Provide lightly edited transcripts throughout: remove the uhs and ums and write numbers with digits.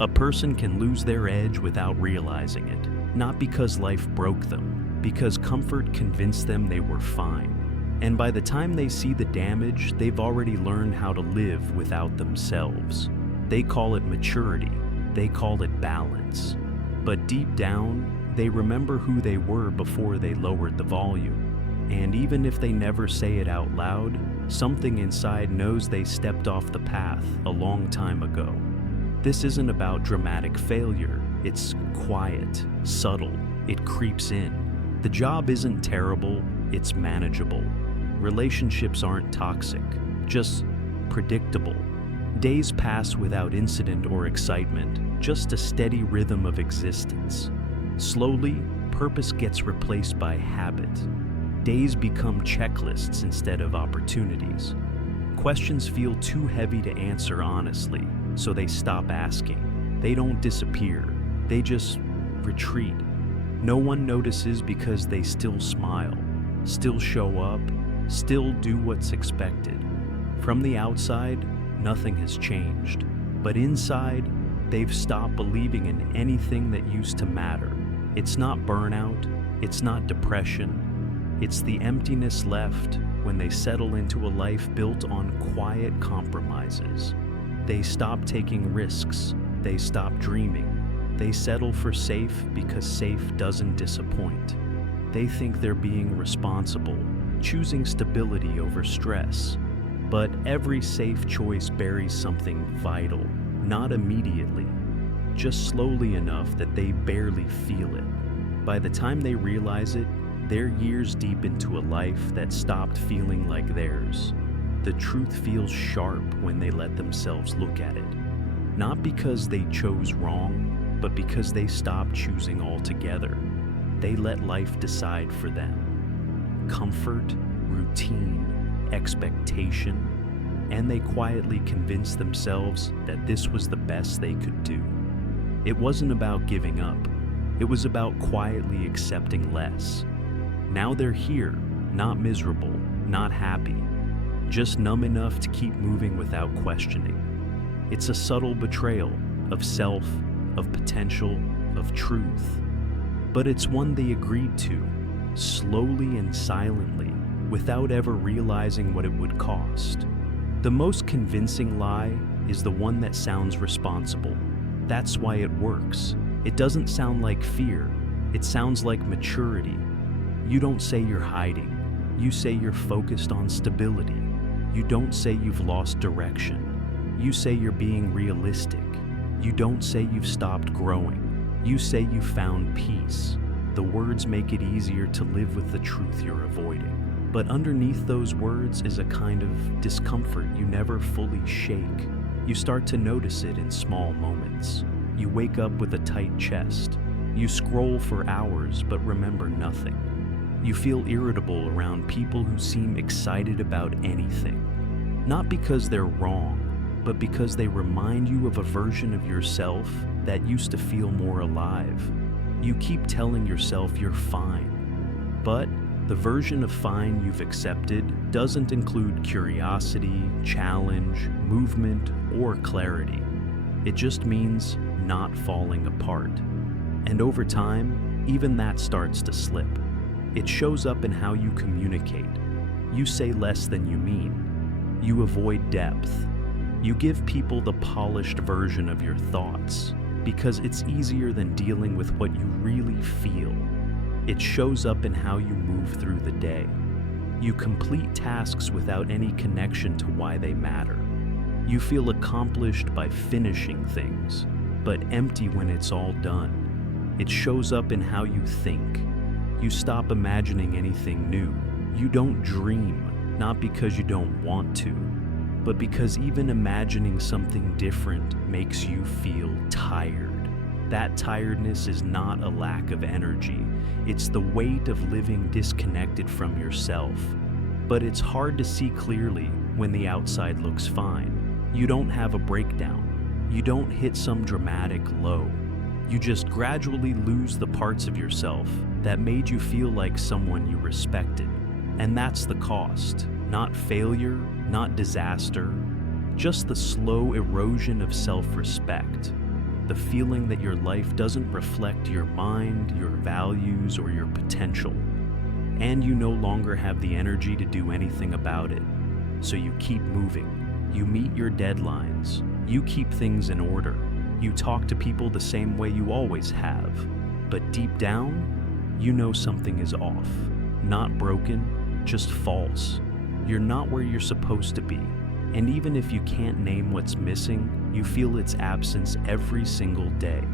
A person can lose their edge without realizing it, not because life broke them, because comfort convinced them they were fine. And by the time they see the damage, they've already learned how to live without themselves. They call it maturity, they call it balance. But deep down, they remember who they were before they lowered the volume. And even if they never say it out loud, something inside knows they stepped off the path a long time ago. This isn't about dramatic failure. It's quiet, subtle, it creeps in. The job isn't terrible, it's manageable. Relationships aren't toxic, just predictable. Days pass without incident or excitement, just a steady rhythm of existence. Slowly, purpose gets replaced by habit. Days become checklists instead of opportunities. Questions feel too heavy to answer honestly, so they stop asking. They don't disappear, they just retreat. No one notices because they still smile, still show up, still do what's expected. From the outside, nothing has changed, but inside, they've stopped believing in anything that used to matter. It's not burnout, it's not depression, it's the emptiness left when they settle into a life built on quiet compromises. They stop taking risks, they stop dreaming, they settle for safe because safe doesn't disappoint. They think they're being responsible, choosing stability over stress. But every safe choice buries something vital, not immediately, just slowly enough that they barely feel it. By the time they realize it, they're years deep into a life that stopped feeling like theirs. The truth feels sharp when they let themselves look at it. Not because they chose wrong, but because they stopped choosing altogether. They let life decide for them. Comfort, routine, expectation, and they quietly convinced themselves that this was the best they could do. It wasn't about giving up. It was about quietly accepting less. Now they're here, not miserable, not happy, just numb enough to keep moving without questioning. It's a subtle betrayal of self, of potential, of truth. But it's one they agreed to, slowly and silently, without ever realizing what it would cost. The most convincing lie is the one that sounds responsible. That's why it works. It doesn't sound like fear. It sounds like maturity. You don't say you're hiding. You say you're focused on stability. You don't say you've lost direction. You say you're being realistic. You don't say you've stopped growing. You say you found peace. The words make it easier to live with the truth you're avoiding. But underneath those words is a kind of discomfort you never fully shake. You start to notice it in small moments. You wake up with a tight chest. You scroll for hours but remember nothing. You feel irritable around people who seem excited about anything. Not because they're wrong, but because they remind you of a version of yourself that used to feel more alive. You keep telling yourself you're fine, but the version of fine you've accepted doesn't include curiosity, challenge, movement, or clarity. It just means not falling apart. And over time, even that starts to slip. It shows up in how you communicate. You say less than you mean. You avoid depth. You give people the polished version of your thoughts because it's easier than dealing with what you really feel. It shows up in how you move through the day. You complete tasks without any connection to why they matter. You feel accomplished by finishing things, but empty when it's all done. It shows up in how you think. You stop imagining anything new. You don't dream, not because you don't want to, but because even imagining something different makes you feel tired. That tiredness is not a lack of energy. It's the weight of living disconnected from yourself. But it's hard to see clearly when the outside looks fine. You don't have a breakdown. You don't hit some dramatic low. You just gradually lose the parts of yourself that made you feel like someone you respected. And that's the cost. Not failure, not disaster, just the slow erosion of self-respect. the feeling that your life doesn't reflect your mind, your values, or your potential. And you no longer have the energy to do anything about it. So you keep moving. You meet your deadlines. You keep things in order. You talk to people the same way you always have. But deep down, you know something is off. Not broken, just false. You're not where you're supposed to be. And even if you can't name what's missing, you feel its absence every single day.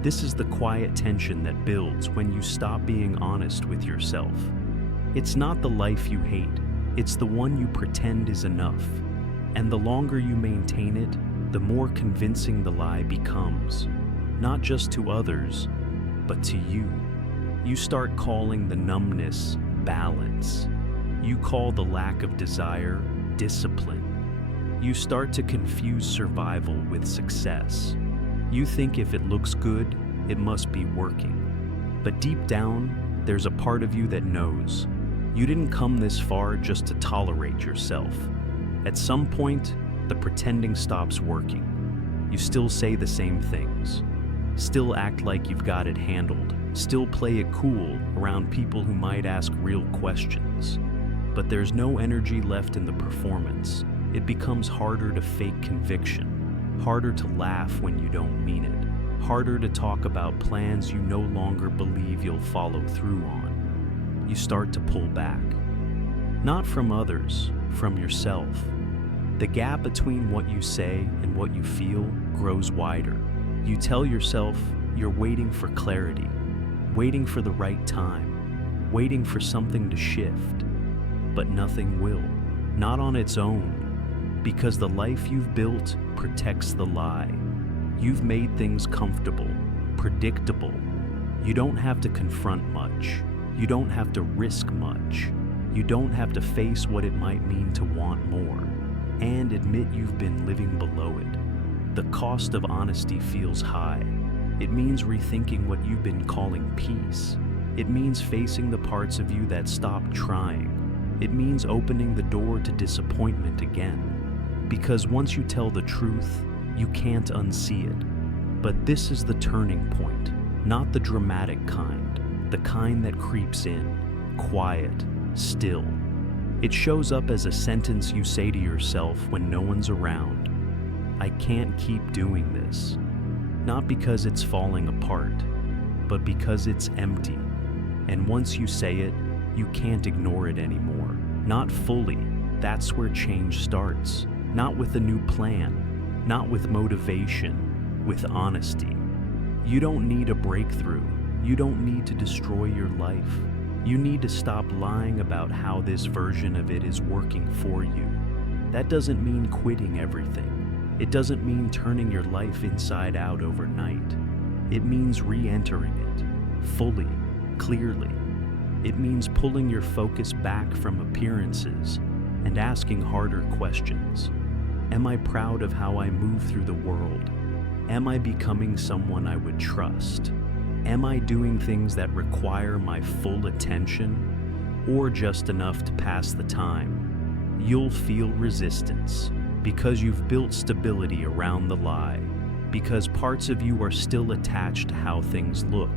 This is the quiet tension that builds when you stop being honest with yourself. It's not the life you hate, it's the one you pretend is enough. And the longer you maintain it, the more convincing the lie becomes. Not just to others, but to you. You start calling the numbness balance. You call the lack of desire discipline. You start to confuse survival with success. You think if it looks good, it must be working. But deep down, there's a part of you that knows. You didn't come this far just to tolerate yourself. At some point, the pretending stops working. You still say the same things. Still act like you've got it handled. Still play it cool around people who might ask real questions. But there's no energy left in the performance. It becomes harder to fake conviction, harder to laugh when you don't mean it, harder to talk about plans you no longer believe you'll follow through on. You start to pull back. Not from others, from yourself. The gap between what you say and what you feel grows wider. You tell yourself you're waiting for clarity, waiting for the right time, waiting for something to shift. But nothing will, not on its own. Because the life you've built protects the lie. You've made things comfortable, predictable. You don't have to confront much. You don't have to risk much. You don't have to face what it might mean to want more, and admit you've been living below it. The cost of honesty feels high. It means rethinking what you've been calling peace. It means facing the parts of you that stopped trying. It means opening the door to disappointment again. Because once you tell the truth, you can't unsee it. But this is the turning point, not the dramatic kind, the kind that creeps in, quiet, still. It shows up as a sentence you say to yourself when no one's around. I can't keep doing this. Not because it's falling apart, but because it's empty. And once you say it, you can't ignore it anymore. Not fully. That's where change starts. Not with a new plan, not with motivation, with honesty. You don't need a breakthrough. You don't need to destroy your life. You need to stop lying about how this version of it is working for you. That doesn't mean quitting everything. It doesn't mean turning your life inside out overnight. It means re-entering it, fully, clearly. It means pulling your focus back from appearances and asking harder questions. Am I proud of how I move through the world? Am I becoming someone I would trust? Am I doing things that require my full attention, or just enough to pass the time? You'll feel resistance because you've built stability around the lie, because parts of you are still attached to how things look,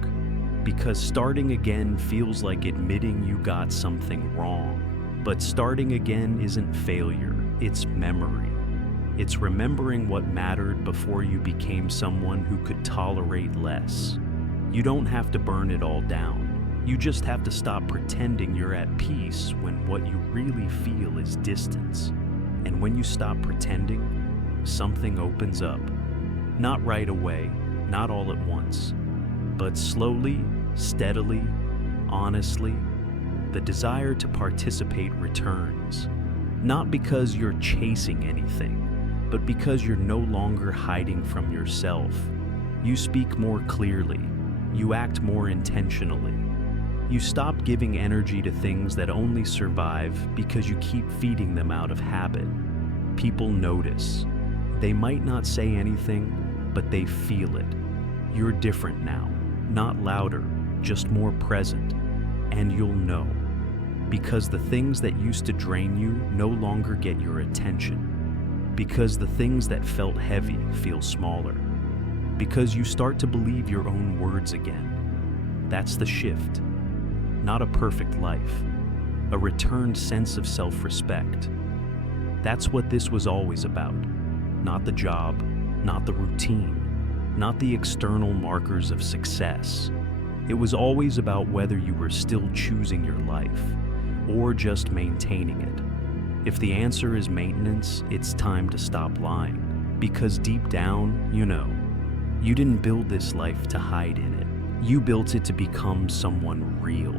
because starting again feels like admitting you got something wrong. But starting again isn't failure, it's memory. It's remembering what mattered before you became someone who could tolerate less. You don't have to burn it all down. You just have to stop pretending you're at peace when what you really feel is distance. And when you stop pretending, something opens up. Not right away, not all at once, but slowly, steadily, honestly, the desire to participate returns. Not because you're chasing anything, but because you're no longer hiding from yourself. You speak more clearly. You act more intentionally. You stop giving energy to things that only survive because you keep feeding them out of habit. People notice. They might not say anything, but they feel it. You're different now, not louder, just more present. And you'll know. Because the things that used to drain you no longer get your attention. Because the things that felt heavy feel smaller. because you start to believe your own words again. That's the shift. Not a perfect life, a returned sense of self-respect. That's what this was always about. Not the job, not the routine, not the external markers of success. It was always about whether you were still choosing your life or just maintaining it. If the answer is maintenance, it's time to stop lying. Because deep down, you didn't build this life to hide in it. You built it to become someone real.